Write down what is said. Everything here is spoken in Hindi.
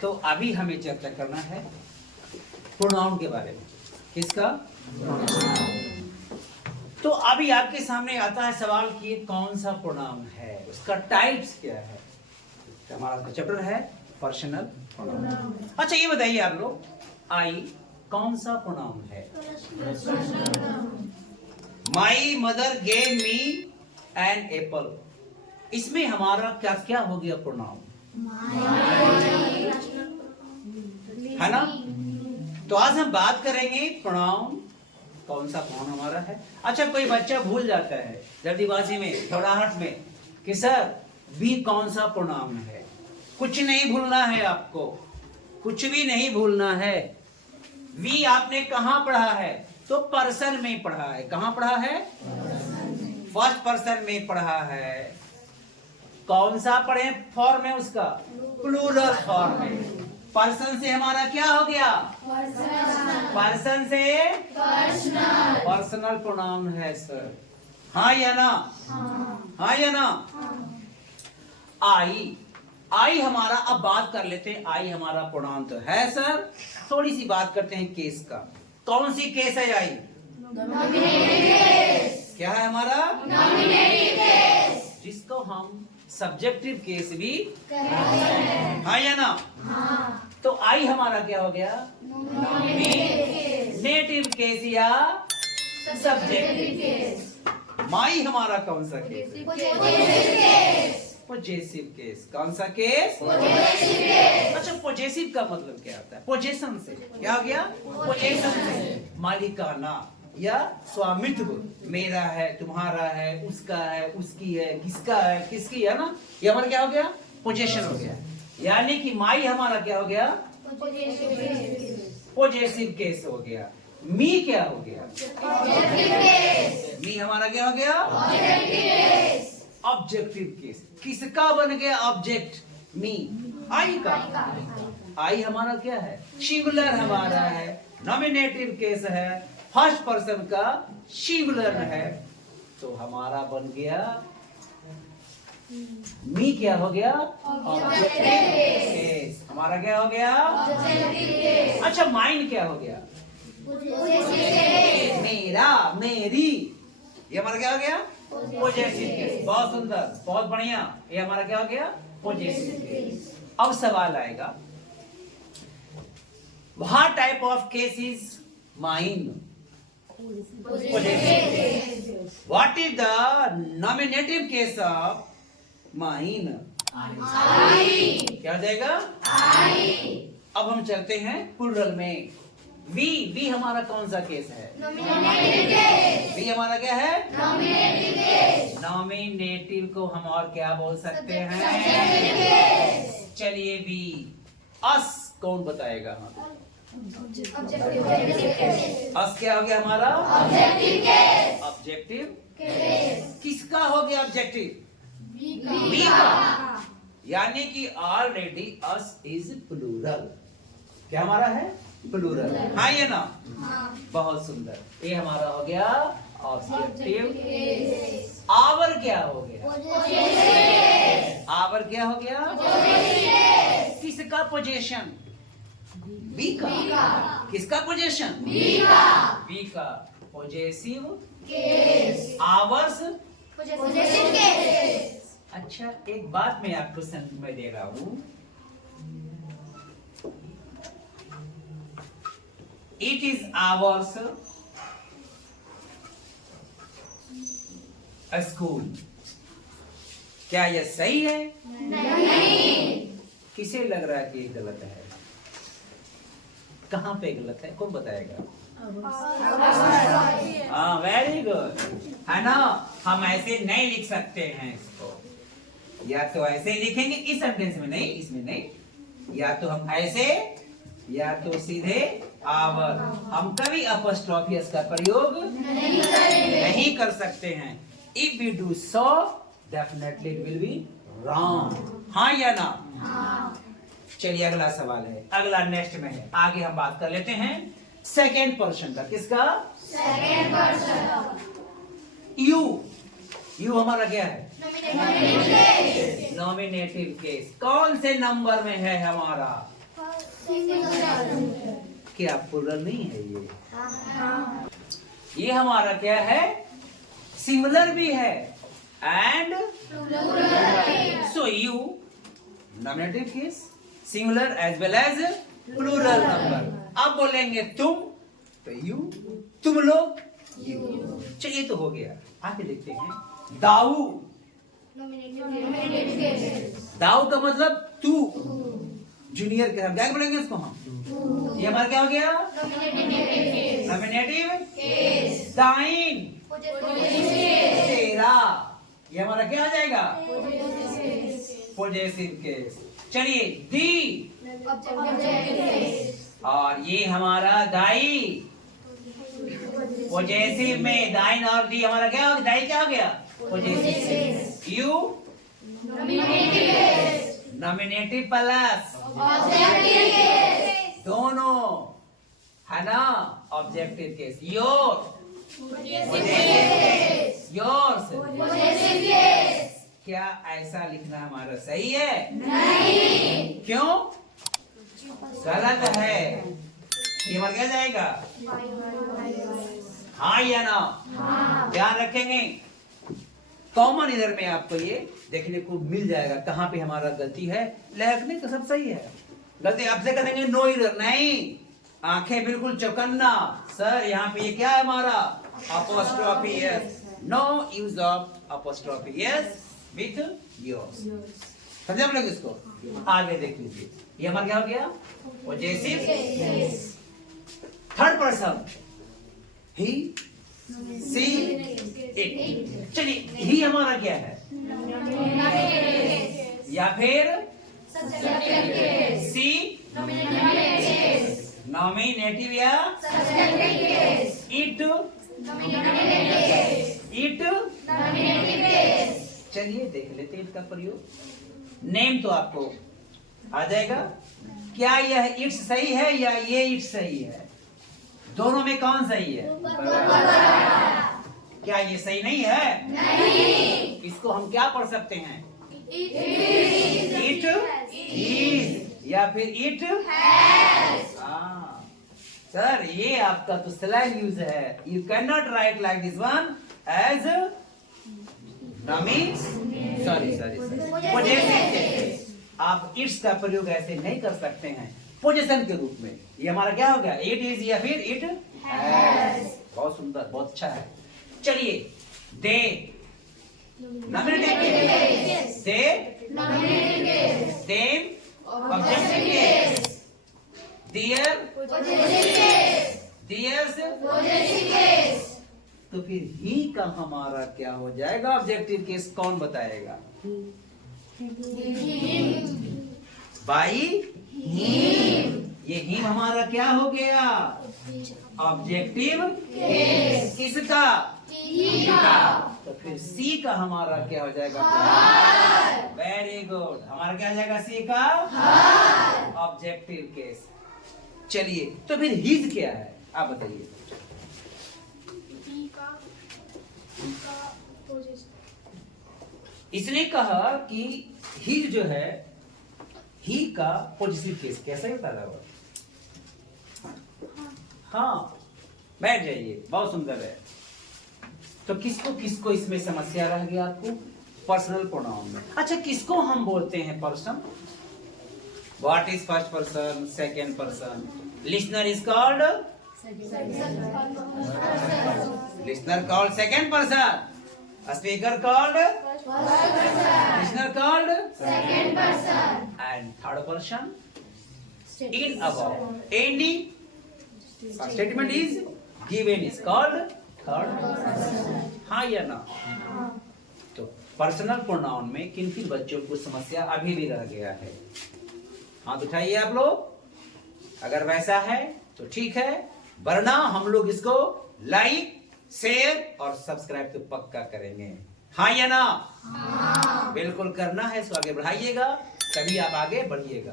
तो अभी हमें चर्चा करना है प्रोनाउन के बारे में। किसका? तो अभी आपके सामने आता है सवाल कि कौन सा प्रोनाउन है, उसका टाइप्स क्या है। तो हमारा चैप्टर है पर्सनल प्रोनाउन। अच्छा ये बताइए आप लोग, आई कौन सा प्रोनाउन है? My mother gave me an apple, इसमें हमारा क्या क्या हो गया प्रोनाउन, है ना? तो आज हम बात करेंगे प्रोनाउन, कौन सा प्रोनाउन हमारा है। अच्छा कोई बच्चा भूल जाता है जल्दीबाजी में, घबराहट में कि सर वी कौन सा प्रोनाउन है। कुछ नहीं भूलना है आपको, कुछ भी नहीं भूलना है। वी आपने कहां पढ़ा है? तो पर्सन में पढ़ा है। कहां पढ़ा है? फर्स्ट पर्सन में पढ़ा है। कौन सा पढ़े फॉर्म में? उसका प्लूरल फॉर्म में। पर्सन से हमारा क्या हो गया? पर्सन से पर्सनल प्रोनाउन है सर। हाँ या ना? हाँ या ना? आई, आई हमारा, अब बात कर लेते हैं आई हमारा प्रोनाउन तो है सर। थोड़ी सी बात करते हैं केस का। कौन सी केस है आई? क्या है हमारा? जिसको हम सब्जेक्टिव केस भी हाँ या ना? तो आई हमारा क्या हो गया? नेटिव केस या सब्जेक्टिव केस। माई हमारा कौन सा केस? Possessive case. कौन सा केस? अच्छा पॉजेसिव का मतलब क्या होता है? पोजेशन से। क्या हो गया? पोजेशन से। मालिकाना या स्वामित्व, मेरा है, तुम्हारा है, उसका है, उसकी है, किसका है, किसकी है ना, ये हमारा क्या हो गया? पोजेशन हो गया। यानी कि माई हमारा क्या हो गया? पॉजेसिव केस हो गया। मी क्या हो गया? मी हमारा क्या हो गया? Objective case. किसका बन गया ऑब्जेक्ट? मी, आई का। आई हमारा क्या है? सिंगुलर हमारा है, नॉमिनेटिव केस है, फर्स्ट पर्सन का सिंगुलर है। तो हमारा बन गया मी क्या हो गया? Objective case. हमारा क्या हो गया? अच्छा माइन क्या हो गया? मेरा, मेरी, ये हमारा क्या हो गया? Possessive case. बहुत सुंदर, बहुत बढ़िया। ये हमारा क्या हो गया? Possessive case. अब सवाल आएगा, what type of case is mine? Possessive case. What is the nominative case of mine? क्या हो जाएगा? अब हम चलते हैं प्लूरल में। वी, वी हमारा कौन सा केस है? वी हमारा क्या है? नॉमिनेटिव को हम और क्या बोल सकते हैं? चलिए वी। अस कौन बताएगा? अस क्या हो गया हमारा? ऑब्जेक्टिव। किसका हो गया ऑब्जेक्टिव? वी का। यानी कि ऑलरेडी अस इज प्लूरल। क्या हमारा है? प्लूरल। हाँ या ना? बहुत सुंदर। ये हमारा हो गया ऑब्जेक्टिव। आवर क्या हो गया? आवर क्या हो गया? किसका पोजीशन? बी का। किसका पोजीशन? बी का possessive case. Hours possessive case. अच्छा एक बात मैं आपको समझ दे रहा हूं, इट इज आवर्स स्कूल। क्या यह सही है? नहीं। किसे लग रहा है कि ये गलत है? कहां पे गलत है? कौन बताएगा? हाँ वेरी गुड, है ना? हम ऐसे नहीं लिख सकते हैं इसको। या तो ऐसे लिखेंगे इस सेंटेंस में, नहीं इसमें नहीं। या तो हम ऐसे, या तो सीधे आवर। हम कभी अपॉस्ट्रोफी एस का प्रयोग नहीं कर सकते हैं। If we do so definitely it will be wrong. हाँ या ना? चलिए अगला सवाल है, अगला नेक्स्ट में है। आगे हम बात कर लेते हैं सेकेंड पर्सन का। किसका? Second person. यू, यू हमारा क्या है? Nominative case. कौन से नंबर में है हमारा? क्या प्लूरल नहीं है ये हमारा क्या है, सिंगुलर भी है and so you nominative case singular as well as plural number. अब बोलेंगे तुम तो यू, तुम लोग यू। चलिए तो हो गया, आगे देखते हैं। दाऊ, दाऊ का मतलब तू, जूनियर के हम क्या बोलेंगे इसको हम, ये हमारा क्या हो गया, नॉमिनेटिव केस। दाइन, तेरा, ये हमारा क्या आ जाएगा, पॉजेसिव केस। चलिए दी, और ये हमारा दाई, पॉजेसिव में दाइन और दी हमारा क्या हो गया, दाई क्या हो गया, पॉजेसिव। यू नॉमिनेटिव प्लस दोनों है ना, ऑब्जेक्टिव केस। योर, योर्स, क्या ऐसा लिखना हमारा सही है, नहीं। क्यों, गलत है, ये मर क्या जाएगा, हाँ या ना, ध्यान रखेंगे। कॉमन इधर में आपको ये देखने को मिल जाएगा कहाँ पे हमारा गलती है, लिखने तो सब सही है, गलती आपसे करेंगे नो इधर नहीं, आंखें बिल्कुल चौकन्ना। सर यहाँ पे ये क्या है हमारा, apostrophe s, no use of apostrophe s with yours. समझे आप लोग इसको, आगे देख लीजिए। ये हमारा क्या हो गया, possessive. Third person he, she, it. चलिए ही हमारा क्या है, या फिर सी नॉमिनेटिव या इट, इट। चलिए देख लेते हैं इसका प्रयोग। नेम तो आपको आ जाएगा, क्या यह इट्स सही है या ये इट्स सही है, दोनों में कौन सही है, क्या ये सही नहीं है, नहीं। इसको हम क्या पढ़ सकते हैं, इट इज या फिर इट हैज। सर ये आपका तो स्लैंग यूज है, you can not write like this one as possessive. आप इट्स का प्रयोग ऐसे नहीं कर सकते हैं पोजीशन के रूप में। ये हमारा क्या हो गया, इट इज या फिर इट हैज। बहुत सुंदर, बहुत अच्छा है। चलिए they nominative case, they nominative case, them objective case, their possessive case, theirs possessive case. तो फिर ही का हमारा क्या हो जाएगा ऑब्जेक्टिव केस, कौन बताएगा, बाई हिम। ये हिम हमारा क्या हो गया, ऑब्जेक्टिव केस। किसका, तो फिर सी का हमारा क्या हो जाएगा, वेरी गुड, हमारा क्या हो जाएगा सी का ऑब्जेक्टिव केस। चलिए तो फिर हिज क्या है, आप बताइए। इसने कहा कि ही जो है, ही का पॉजिटिव केस कैसे बता रहा है, हाँ बैठ जाइए, बहुत सुंदर है। तो किसको किसको इसमें समस्या रह गया आपको, पर्सनल प्रोनाउन में। अच्छा किसको हम बोलते हैं person, what is first person, second person. Listener is called, listener called second person, speaker called listener called second person, and third person in above any statement is given is called third person। हाँ या ना, तो पर्सनल प्रोनाउन में किन किन बच्चों को समस्या अभी भी रह गया है, हाथ उठाइए आप लोग। अगर वैसा है तो ठीक है, वरना हम लोग इसको लाइक, शेयर और सब्सक्राइब तो पक्का करेंगे, हाँ या ना, हाँ। बिल्कुल करना है, इसको आगे बढ़ाइएगा, तभी आप आगे बढ़िएगा।